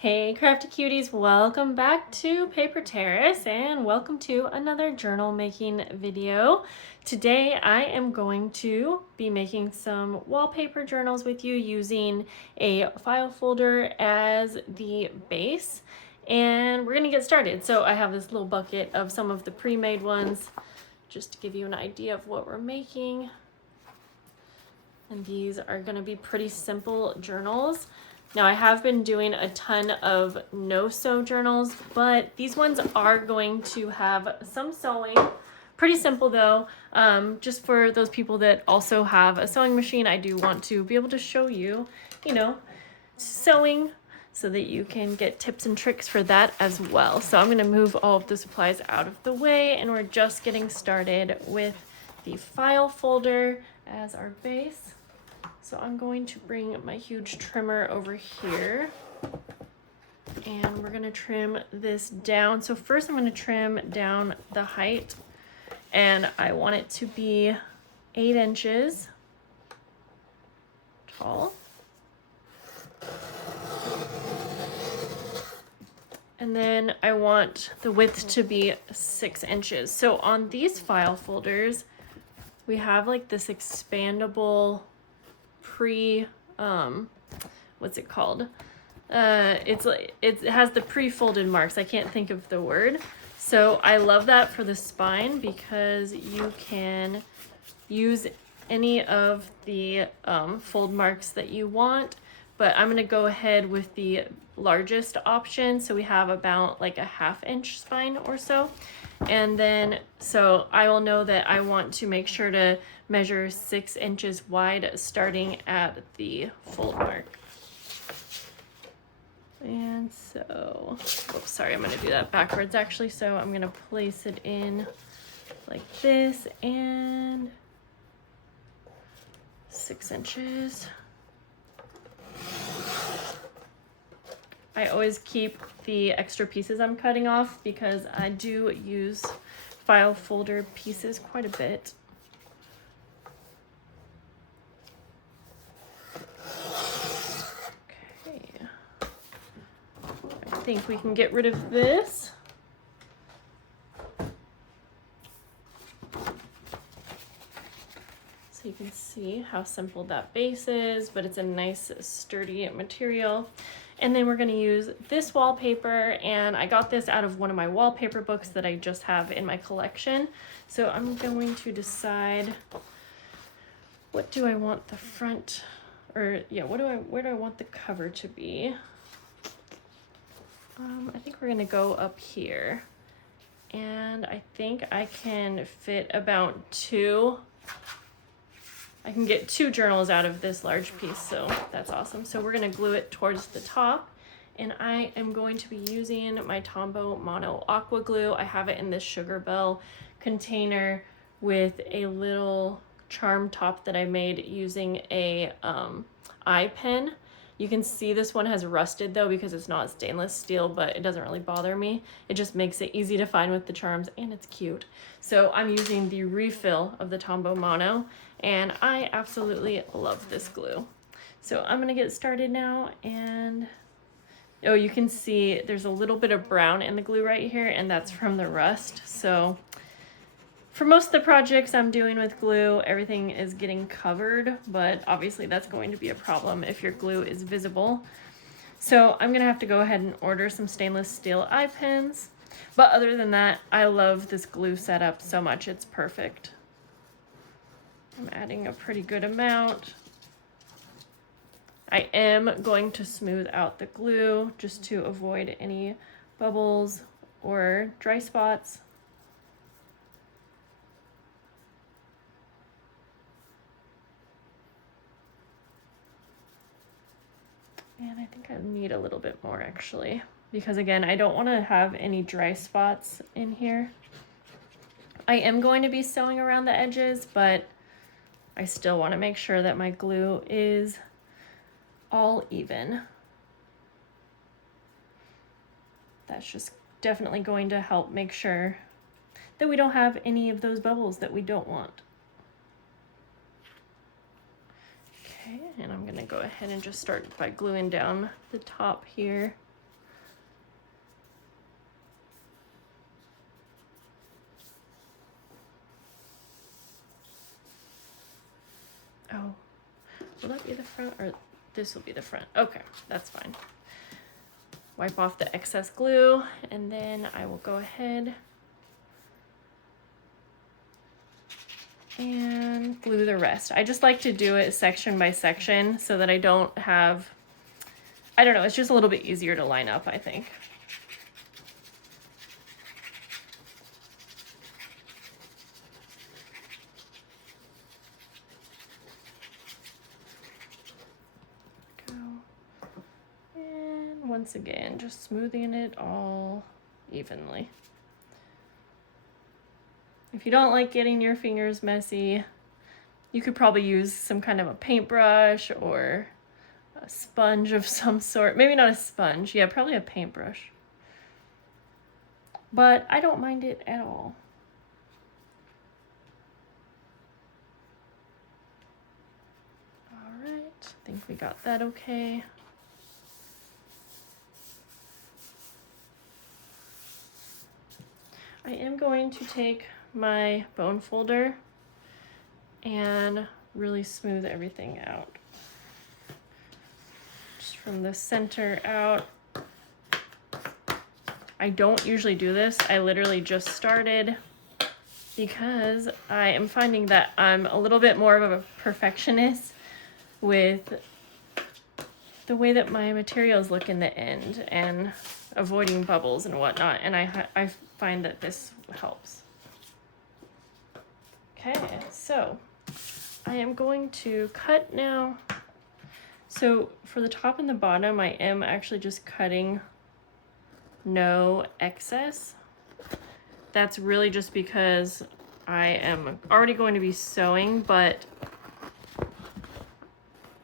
Hey crafty cuties, welcome back to Paper Terrace and welcome to another journal making video. Today I am going to be making some wallpaper journals with you using a file folder as the base, and we're gonna get started. So I have this little bucket of some of the pre-made ones just to give you an idea of what we're making. And these are gonna be pretty simple journals. Now I have been doing a ton of no-sew journals, but these ones are going to have some sewing. Pretty simple though, just for those people that also have a sewing machine. I do want to be able to show you, sewing so that you can get tips and tricks for that as well. So I'm gonna move all of the supplies out of the way, and we're just getting started with the file folder as our base. So I'm going to bring my huge trimmer over here, and we're gonna trim this down. So first I'm gonna trim down the height, and I want it to be 8 inches tall. And then I want the width to be 6 inches. So on these file folders, we have like this expandable what's it called? It has the pre-folded marks. I can't think of the word. So I love that for the spine because you can use any of the fold marks that you want, but I'm gonna go ahead with the largest option. So we have about like a 1/2 inch spine or so. And then, so I will know that I want to make sure to measure 6 inches wide starting at the fold mark. And so, oops, sorry, I'm gonna do that backwards actually. So I'm gonna place it in like this and 6 inches. I always keep the extra pieces I'm cutting off because I do use file folder pieces quite a bit. Okay, I think we can get rid of this. So you can see how simple that base is, but it's a nice sturdy material. And then we're gonna use this wallpaper, and I got this out of one of my wallpaper books that I just have in my collection. So I'm going to decide, what do I want the front, or yeah, where do I want the cover to be? I think we're gonna go up here. And I think I can fit about I can get 2 journals out of this large piece, so that's awesome. So we're gonna glue it towards the top, and I am going to be using my Tombow Mono Aqua Glue. I have it in this Sugar Bell container with a little charm top that I made using a eye pen. You can see this one has rusted though because it's not stainless steel, but it doesn't really bother me. It just makes it easy to find with the charms, and it's cute. So I'm using the refill of the Tombow Mono, and I absolutely love this glue. So I'm gonna get started now, and oh, you can see there's a little bit of brown in the glue right here, and that's from the rust. So for most of the projects I'm doing with glue, everything is getting covered, but obviously that's going to be a problem if your glue is visible. So I'm gonna have to go ahead and order some stainless steel eye pens. But other than that, I love this glue setup so much, it's perfect. I'm adding a pretty good amount. I am going to smooth out the glue just to avoid any bubbles or dry spots. And I think I need a little bit more actually, because again, I don't want to have any dry spots in here. I am going to be sewing around the edges, but I still want to make sure that my glue is all even. That's just definitely going to help make sure that we don't have any of those bubbles that we don't want. Okay, and I'm gonna go ahead and just start by gluing down the top here. Oh, will that be the front or this will be the front? Okay, that's fine. Wipe off the excess glue, and then I will go ahead and glue the rest. I just like to do it section by section so that I don't have, I don't know, it's just a little bit easier to line up, I think. And once again, just smoothing it all evenly. If you don't like getting your fingers messy, you could probably use some kind of a paintbrush or a sponge of some sort. Maybe not a sponge. Yeah, probably a paintbrush. But I don't mind it at all. All right, I think we got that okay. I am going to take my bone folder and really smooth everything out. Just from the center out. I don't usually do this. I literally just started because I am finding that I'm a little bit more of a perfectionist with the way that my materials look in the end and avoiding bubbles and whatnot, and I find that this helps. Okay, so I am going to cut now. So for the top and the bottom, I am actually just cutting no excess. That's really just because I am already going to be sewing, but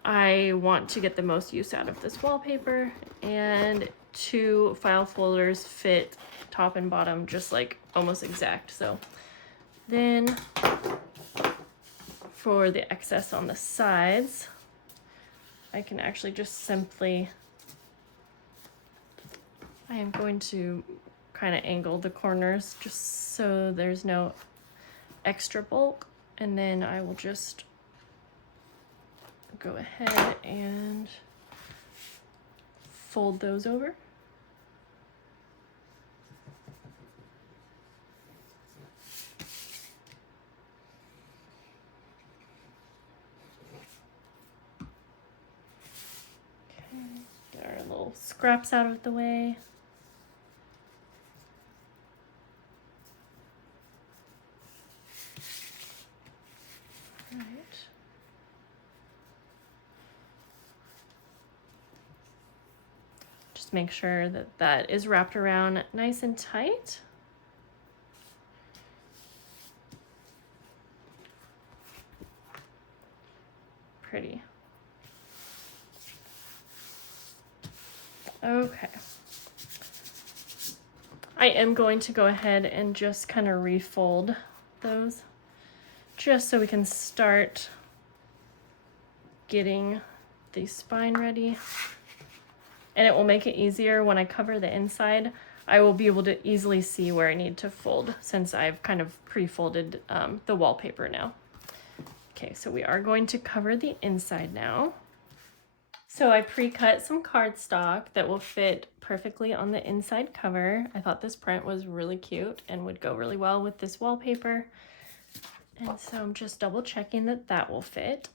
I want to get the most use out of this wallpaper, and 2 file folders fit top and bottom just like almost exact. So then for the excess on the sides, I can actually just simply, I am going to kind of angle the corners just so there's no extra bulk, and then I will just go ahead and fold those over. Okay, get our little scraps out of the way. All right. Just make sure that that is wrapped around nice and tight. Pretty. Okay. I am going to go ahead and just kind of refold those just so we can start getting the spine ready. And it will make it easier when I cover the inside. I will be able to easily see where I need to fold since I've kind of pre-folded the wallpaper now. Okay, so we are going to cover the inside now. So I pre-cut some cardstock that will fit perfectly on the inside cover. I thought this print was really cute and would go really well with this wallpaper. And so I'm just double checking that that will fit.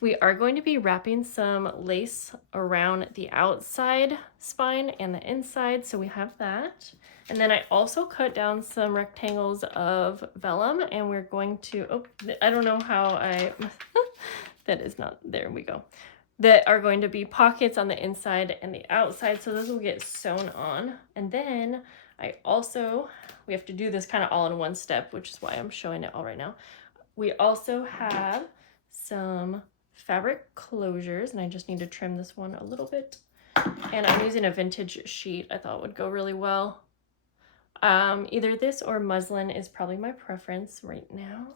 We are going to be wrapping some lace around the outside spine and the inside, so we have that. And then I also cut down some rectangles of vellum, and we're going to, oh, I don't know how I, that is not, there we go. That are going to be pockets on the inside and the outside, so those will get sewn on. And then I also, we have to do this kind of all in one step, which is why I'm showing it all right now. We also have some fabric closures, and I just need to trim this one a little bit. And I'm using a vintage sheet I thought would go really well. Either this or muslin is probably my preference right now.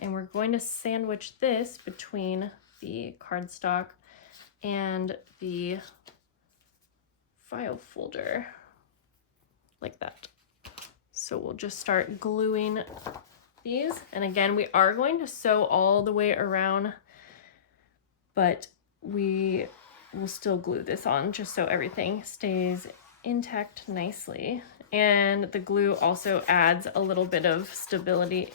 And we're going to sandwich this between the cardstock and the file folder like that. So we'll just start gluing these. And again, we are going to sew all the way around but we will still glue this on just so everything stays intact nicely. And the glue also adds a little bit of stability.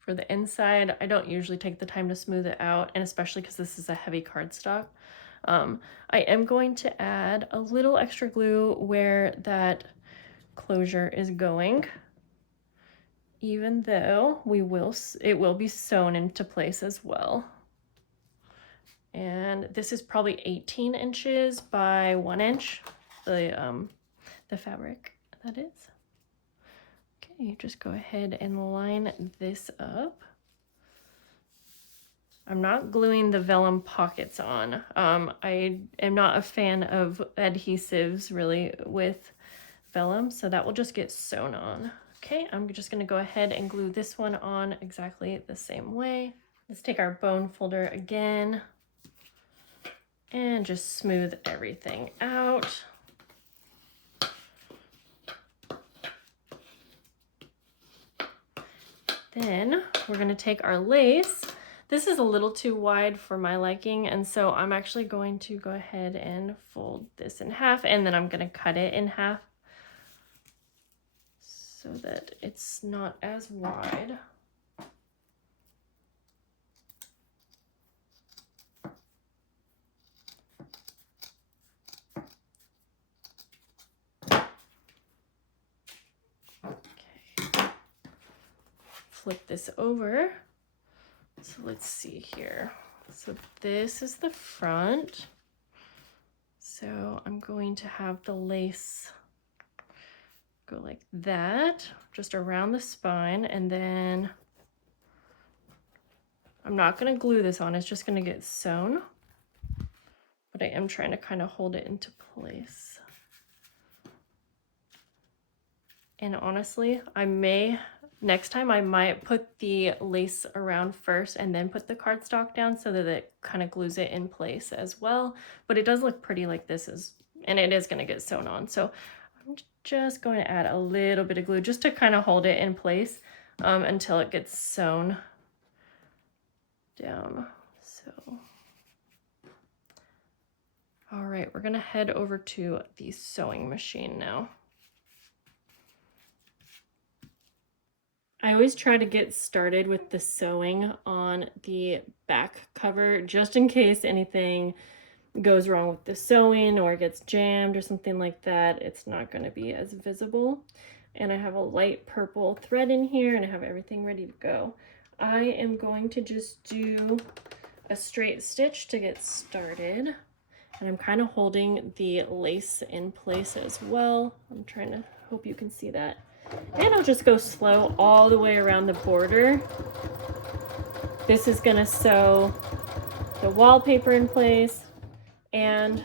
For the inside, I don't usually take the time to smooth it out, and especially because this is a heavy cardstock. I am going to add a little extra glue where that closure is going, even though it will be sewn into place as well. And this is probably 18 inches by 1 inch, the fabric that is. Okay, just go ahead and line this up. I'm not gluing the vellum pockets on. I am not a fan of adhesives really with vellum, so that will just get sewn on. Okay, I'm just gonna go ahead and glue this one on exactly the same way. Let's take our bone folder again and just smooth everything out. Then we're gonna take our lace. This is a little too wide for my liking, and so I'm actually going to go ahead and fold this in half, and then I'm gonna cut it in half so that it's not as wide. Okay. Flip this over. So let's see here. So this is the front. So I'm going to have the lace go like that, just around the spine, and then I'm not going to glue this on, it's just going to get sewn, but I am trying to kind of hold it into place. And honestly, next time I might put the lace around first and then put the cardstock down so that it kind of glues it in place as well. But it does look pretty like this is, and it is going to get sewn on. So I'm just going to add a little bit of glue just to kind of hold it in place until it gets sewn down. So, all right, we're going to head over to the sewing machine now. I always try to get started with the sewing on the back cover just in case anything goes wrong with the sewing or gets jammed or something like that. It's not going to be as visible. And I have a light purple thread in here and I have everything ready to go. I am going to just do a straight stitch to get started. And I'm kind of holding the lace in place as well. I'm trying to hope you can see that. And I'll just go slow all the way around the border. This is gonna sew the wallpaper in place, and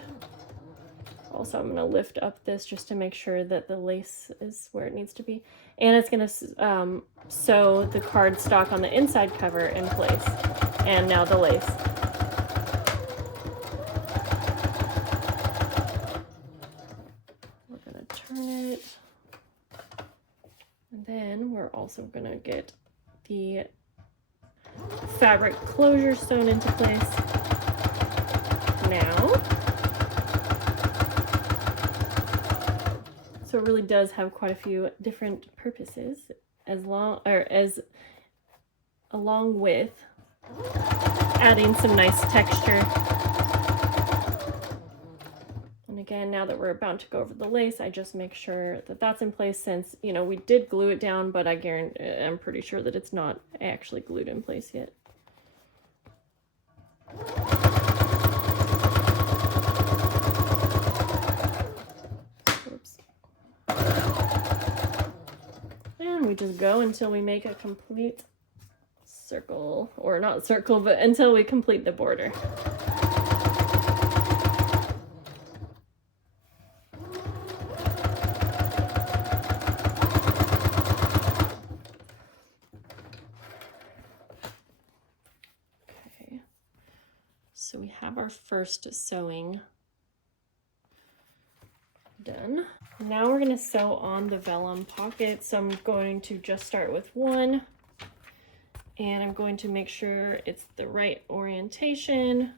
also I'm gonna lift up this just to make sure that the lace is where it needs to be. And it's gonna sew the cardstock on the inside cover in place. And now the lace. We're gonna turn it. And then we're also gonna get the fabric closure sewn into place now. So it really does have quite a few different purposes along with adding some nice texture. And again, now that we're about to go over the lace, I just make sure that that's in place since, you know, we did glue it down, but I'm pretty sure that it's not actually glued in place yet. Oops. And we just go until we make a complete circle, or not circle, but until we complete the border. So we have our first sewing done. Now we're going to sew on the vellum pocket. So I'm going to just start with one, and I'm going to make sure it's the right orientation.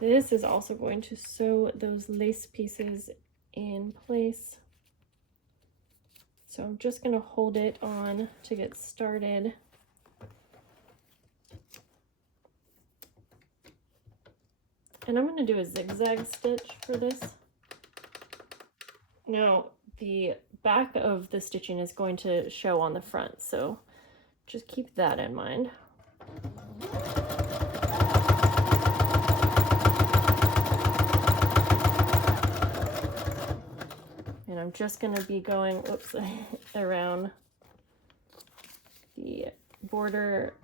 This is also going to sew those lace pieces in place. So I'm just going to hold it on to get started. And I'm going to do a zigzag stitch for this. Now, the back of the stitching is going to show on the front, so just keep that in mind. And I'm just going to be going, whoops, around the border.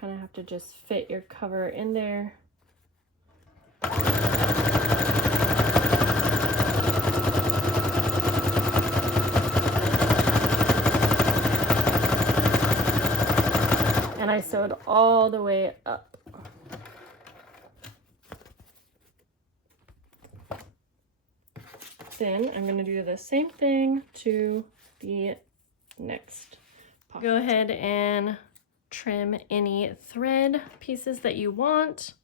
Kind of have to just fit your cover in there. And I sewed all the way up. Then I'm going to do the same thing to the next pocket. Go ahead and trim any thread pieces that you want.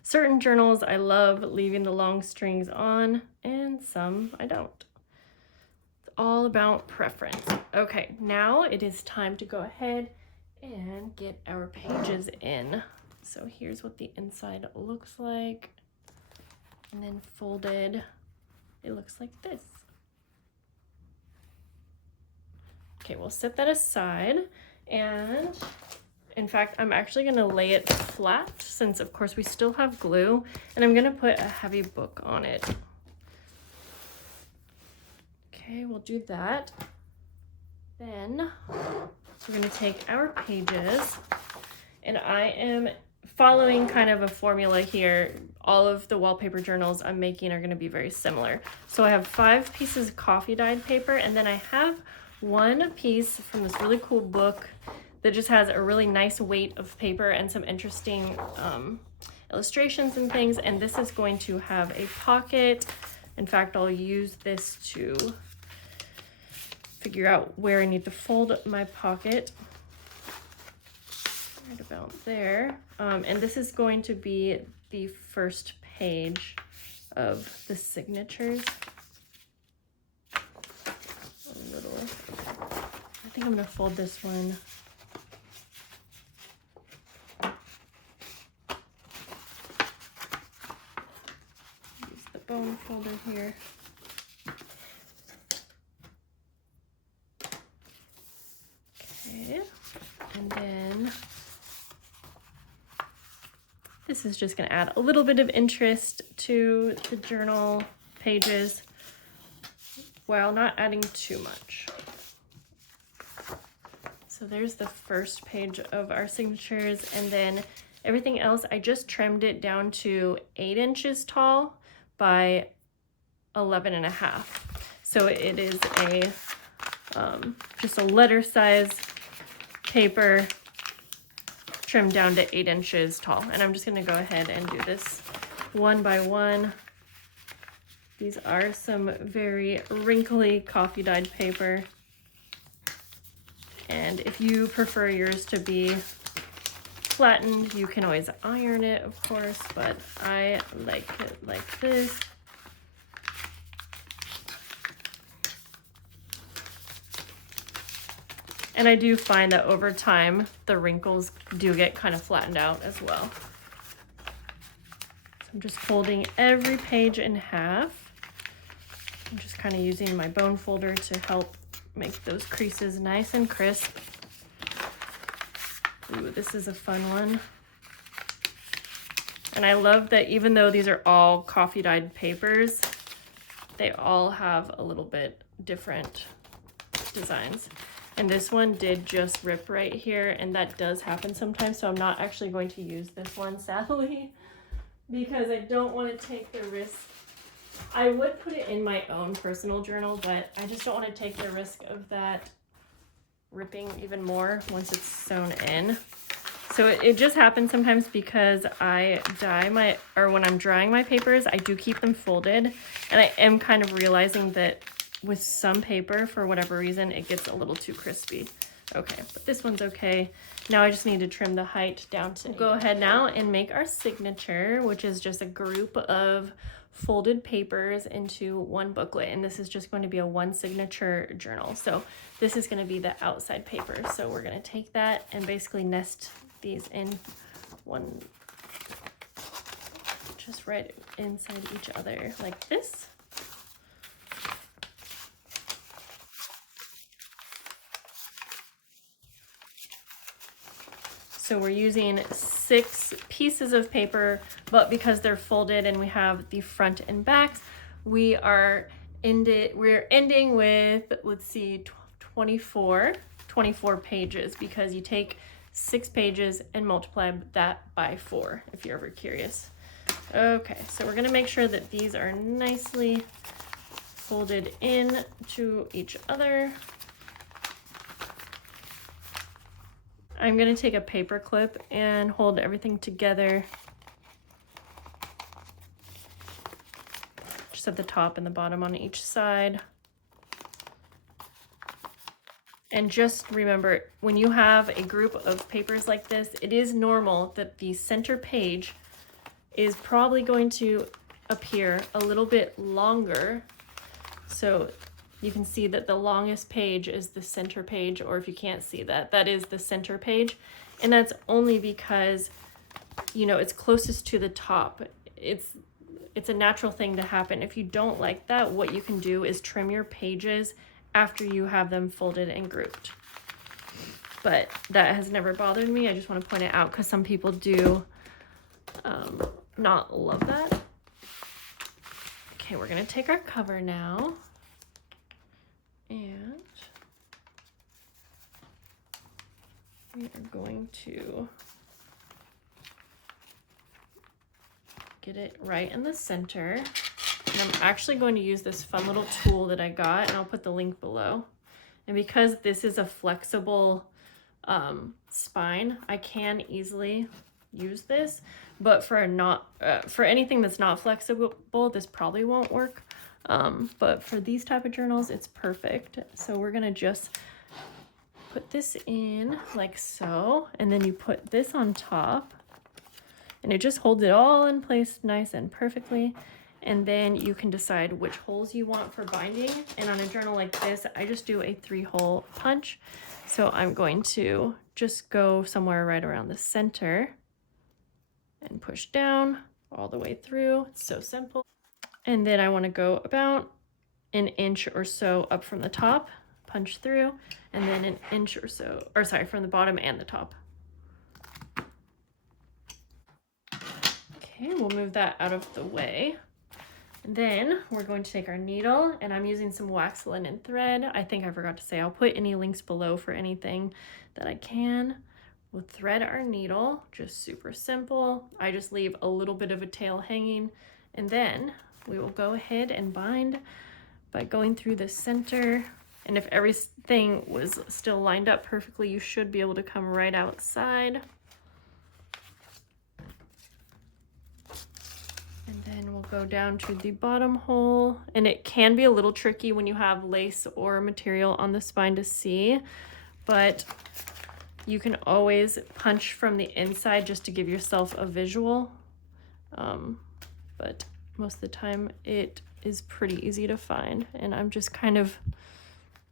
Certain journals I love leaving the long strings on, and some I don't. It's all about preference. Okay, now it is time to go ahead and get our pages in. So here's what the inside looks like, and then folded it looks like this. Okay, we'll set that aside, and in fact I'm actually going to lay it flat since of course we still have glue, and I'm going to put a heavy book on it. Okay, we'll do that. Then we're going to take our pages, and I am following kind of a formula here. All of the wallpaper journals I'm making are going to be very similar. So I have 5 pieces of coffee dyed paper, and then I have one piece from this really cool book that just has a really nice weight of paper and some interesting illustrations and things. And this is going to have a pocket. In fact, I'll use this to figure out where I need to fold my pocket. Right about there. And this is going to be the first page of the signatures. A little, I think I'm gonna fold this one. Use the bone folder here. Okay, and then this is just going to add a little bit of interest to the journal pages while not adding too much. So there's the first page of our signatures, and then everything else I just trimmed it down to 8 inches tall by 11.5. So it is a just a letter size paper trimmed down to 8 inches tall. And I'm just going to go ahead and do this one by one. These are some very wrinkly coffee dyed paper. And if you prefer yours to be flattened, you can always iron it, of course, but I like it like this. And I do find that over time, the wrinkles do get kind of flattened out as well. So I'm just folding every page in half. I'm just kind of using my bone folder to help make those creases nice and crisp. Ooh, this is a fun one. And I love that even though these are all coffee dyed papers, they all have a little bit different designs. And this one did just rip right here, and that does happen sometimes, so I'm not actually going to use this one, sadly, because I don't want to take the risk I would put it in my own personal journal, but I just don't want to take the risk of that ripping even more once it's sewn in. So it just happens sometimes because I when I'm drying my papers, I do keep them folded, and I am kind of realizing that with some paper, for whatever reason, it gets a little too crispy. Okay, but this one's okay. Now I just need to trim the height down to. We'll go ahead now and make our signature, which is just a group of folded papers into one booklet, and this is just going to be a one signature journal. So this is going to be the outside paper. So we're going to take that and basically nest these in one, just right inside each other like this. So we're using 6 pieces of paper, but because they're folded and we have the front and backs, we're ending with, let's see, 24 pages, because you take 6 pages and multiply that by 4 if you're ever curious. Okay, so we're gonna make sure that these are nicely folded in to each other. I'm gonna take a paper clip and hold everything together just at the top and the bottom on each side. And just remember, when you have a group of papers like this, it is normal that the center page is probably going to appear a little bit longer. So you can see that the longest page is the center page, or if you can't see that, that is the center page. And that's only because, you know, it's closest to the top. It's a natural thing to happen. If you don't like that, what you can do is trim your pages after you have them folded and grouped. But that has never bothered me. I just want to point it out because some people do not love that. Okay, we're gonna take our cover now. And we are going to get it right in the center. And I'm actually going to use this fun little tool that I got, and I'll put the link below. And because this is a flexible spine, I can easily use this, but for anything that's not flexible, this probably won't work. But for these type of journals, it's perfect. So we're gonna just put this in like so, and then you put this on top, and it just holds it all in place nice and perfectly. And then you can decide which holes you want for binding. And on a journal like this, I just do a 3-hole punch. So I'm going to just go somewhere right around the center and push down all the way through. It's so simple. And then I want to go about an inch or so up from the top, punch through, and then an inch or so, or sorry, from the bottom and the top. Okay, we'll move that out of the way. And then we're going to take our needle, and I'm using some wax linen thread. I think I forgot to say, I'll put any links below for anything that I can. We'll thread our needle, just super simple. I just leave a little bit of a tail hanging, and then we will go ahead and bind by going through the center. And if everything was still lined up perfectly, you should be able to come right outside. And then we'll go down to the bottom hole, and it can be a little tricky when you have lace or material on the spine to see, but you can always punch from the inside just to give yourself a visual. But most of the time it is pretty easy to find, and I'm just kind of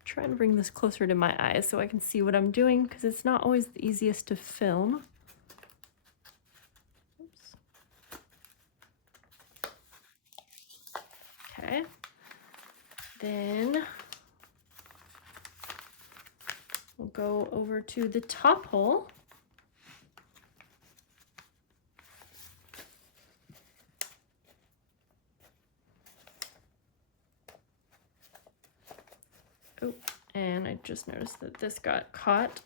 trying to bring this closer to my eyes so I can see what I'm doing, because it's not always the easiest to film. Okay, then we'll go over to the top hole. Oh, and I just noticed that this got caught.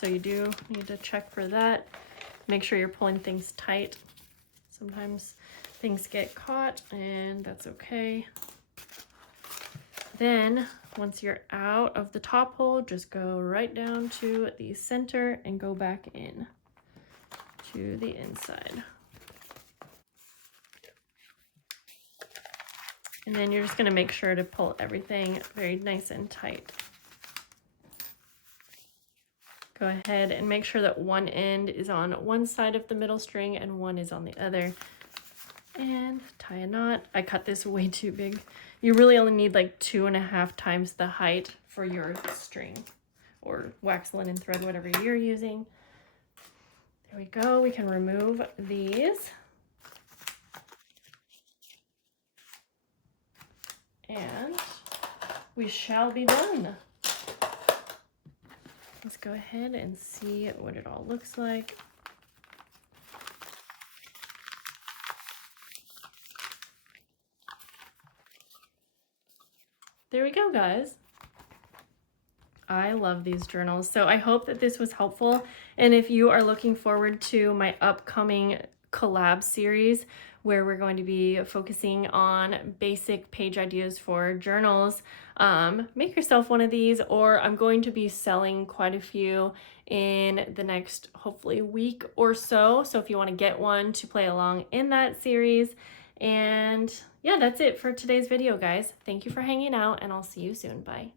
So you do need to check for that. Make sure you're pulling things tight. Sometimes things get caught, and that's okay. Then once you're out of the top hole, just go right down to the center and go back in to the inside. And then you're just going to make sure to pull everything very nice and tight. Go ahead and make sure that one end is on one side of the middle string and one is on the other. And tie a knot. I cut this way too big. You really only need like 2.5 times the height for your string or wax linen thread, whatever you're using. There we go. We can remove these. And we shall be done. Let's go ahead and see what it all looks like. There we go, guys. I love these journals. So I hope that this was helpful. And if you are looking forward to my upcoming collab series, where we're going to be focusing on basic page ideas for journals, make yourself one of these, or I'm going to be selling quite a few in the next, hopefully, week or so. So if you want to get one to play along in that series. And yeah, that's it for today's video, guys. Thank you for hanging out, and I'll see you soon. Bye.